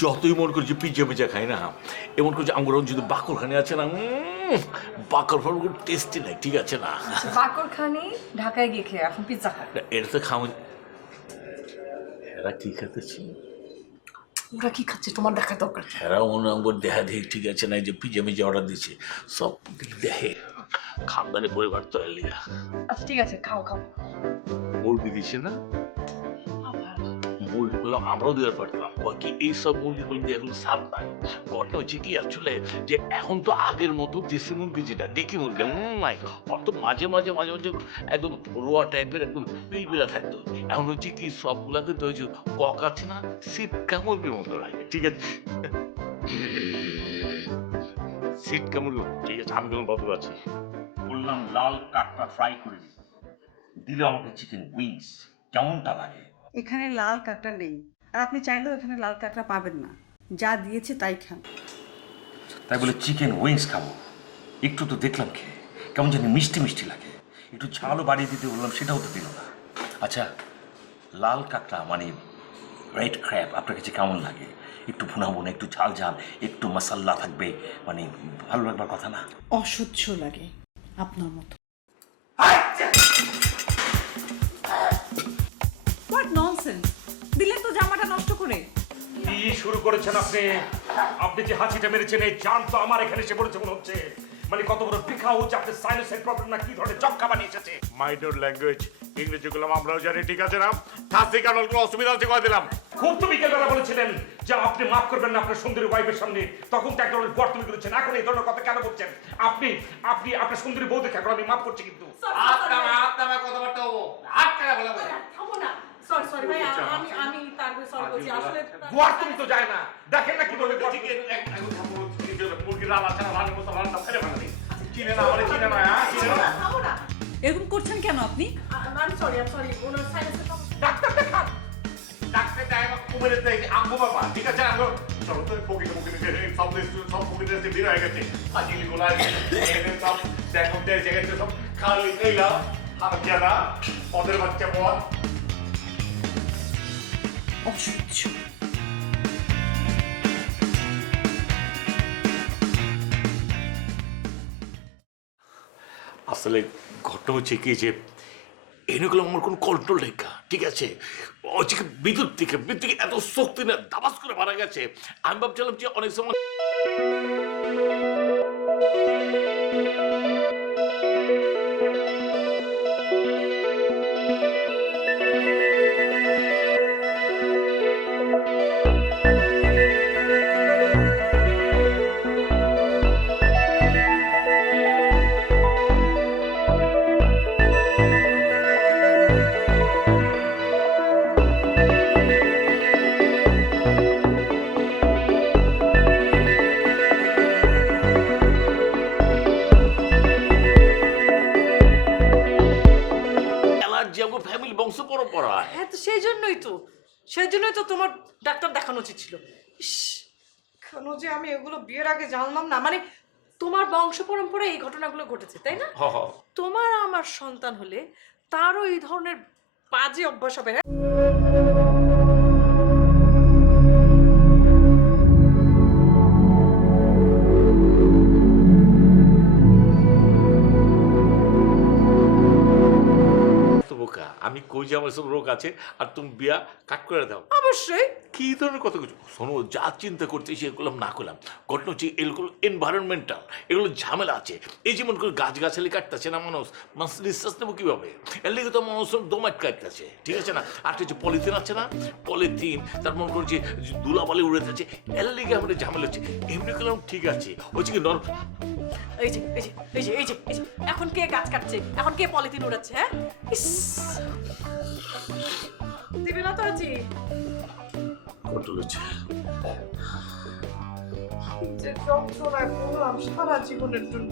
যতই মন করছি পিজ্জা পিজ্জা খাই না, এমন করছে আমার যদি বাকরখানি আছে না, বাকর ফল টেস্টি নাই, ঠিক আছে না? বাকরখানি ঢাকায় গিয়ে খেয়ে এখন পিৎজা খায়। এটা তো খাওয়া এরা কি খেতেছি, ওরা কি খাচ্ছে তোমার দেখা দরকার। এরা মনে আমার দেখা দেখি ঠিক আছে না, যে পিজ্জা মিজ্জা অর্ডার দিচ্ছে সব দেখে খানদানি পরিবার তো এলিয়া। আচ্ছা ঠিক আছে, খাও খাও। মুরগি দিচ্ছে না, মুরগিগুলো আমরাও দিতে পারতাম, কি এইসব মুরগিগুলো দিয়ে এখন সাপ নাই। ঘটনা হচ্ছে কি আসলে যে এখন তো আগের মতো দেশি মুরগি যেটা দেখি মুরগি নাই, অত মাঝে মাঝে মাঝে মাঝে একদম রোয়া টাইপের একদম পিলপিলা থাকতো। এখন হচ্ছে কি সবগুলা কিন্তু হয়েছে কক আছে না, সিটকা মুরগির মতো লাগে, ঠিক আছে? সিটকা মুরগি, ঠিক আছে আমি কোনো বাবু আছি। বললাম লাল কাঁকড়া ফ্রাই করে দিল আমাকে চিকেন উইংস, কেমনটা লাগে? এখানে লাল কাঁকড়া নেই, আর আপনি চাইলেও এখানে লাল কাঁকড়া পাবেন না, যা দিয়েছে তাই খান। তাই বলে চিকেন উইংস খাবো? একটু তো দেখলাম খেয়ে কেমন জানি মিষ্টি মিষ্টি লাগে, একটু ঝালও বাড়িয়ে দিতে বললাম, সেটাও তো দিল না। আচ্ছা, লাল কাঁকড়া মানে রেড ক্র্যাব আপনার কাছে কেমন লাগে? একটু ভুনা ভুনা, একটু ঝাল ঝাল, একটু মশাল্লা থাকবে, মানে ভালো লাগবার কথা না? অসহ্য লাগে আপনার মতো। What nonsense! দিলেন তো জামাটা নষ্ট করে। কি শুরু করেছেন আপনি? আপনি যে হাঁচিটা মেরেছেন এই জান তো আমার এখানে এসে পড়েছে মনে হচ্ছে। মানে কত বড় বিখা হচ্ছে, আপনি সাইনাসের প্রবলেম না কি ধরনের চক্কা বানিয়ে এসেছে। মাইনর ল্যাঙ্গুয়েজ ইংরেজি গুলো আমরাও জানি, ঠিক আছে না? থাসি কারণ কোনো অসুবিধা হচ্ছে কয়ে দিলাম। খুব তো বিকেলবেলা বলেছিলেন যে আপনি মাফ করবেন না আপনার সুন্দরী ওয়াইফের সামনে, তখন তো এক ধরনের বর্তমানে করেছেন, এখন এই ধরনের কথা কেন বলছেন? আপনি আপনি আপনার সুন্দরী বউ দেখে এখন আমি মাফ করছি, কিন্তু আপনার কথাবার্তা হবো হাত কেনা বলে থামো না। সরি সরি ভাই, আমি তার হয়ে সরি বলছি। আসলে গোয়ার তুমি তো যায় না, দেখেন না কি বলে মুরগির রান্না ছাড়া রান্না মতো রান্না ফেলে ফেলে চিনে না, মানে চিনে না, চিনে না। থামো না। এরকম করছেন কেন আপনি? আমি সরি ওনার সাইনাসের সমস্যা। ডাক্তার দেখান, ডাক্তার দেয় বা কুমিরের দেয় আঙ্গু বাবা, ঠিক আছে? আঙ্গু চলো তো পকেটে সব সব পকেটে বের হয়ে গেছে, হাজিলি গোলা সব দেখো জায়গাতে সব খালি খেলা হাত জানা ওদের বাচ্চা বল। অসহ্য। আসলে ঘটনা হচ্ছে কি যে এগুলো আমার কোনো কন্ট্রোল নেই, ঠিক আছে? হচ্ছে কি বিদ্যুৎ থেকে এত শক্তি না দাবাস করে মারা গেছে। আমি ভাবছিলাম যে অনেক সময় অ্যালার্জি আমার ফ্যামিলি বংশ পরম্পরা। হ্যাঁ তো সেই জন্যই তো তোমার ডাক্তার দেখানো উচিত ছিল। ইস, কেন যে আমি এগুলো বিয়ের আগে জানলাম না। মানে তোমার বংশ পরম্পরায় এই ঘটনাগুলো ঘটেছে, তাই না? তোমার আমার সন্তান হলে তারও এই ধরনের বাজে অভ্যাস হবে। হ্যাঁ আমি কই যে আমার সব রোগ আছে আর তুমি বিয়া কাট করে দাও। অবশ্যই। কি ধরনের কথা কিছু শোনো, যা চিন্তা করতেছি সেগুলো না করলাম। ঘটনা হচ্ছে এগুলো এনভায়রনমেন্টাল, এগুলো ঝামেলা আছে। এই যেমন করে গাছগাছালি কাটতেছে না মানুষ, মানুষ নিঃশ্বাস নেবো কীভাবে? এর লেগে তো মানুষ দোমাট কাটতেছে, ঠিক আছে না? আর হচ্ছে পলিথিন আছে না, পলিথিন তার মনে করছে ধুলাবালি উড়ে যাচ্ছে, এর লেগে আমাদের ঝামেলা হচ্ছে। এমনি করলাম ঠিক আছে, হচ্ছে কি এই যে এই যে এই যে এই যে এই যে এখন কে গাছ কাটছে, এখন কে পলিথিন উড়াচ্ছে? হ্যাঁ ইস, দিবে না তো আছি কন্ট্রোল হচ্ছে। যে যন্ত্রণায় পড়লাম সারা জীবনের জন্য।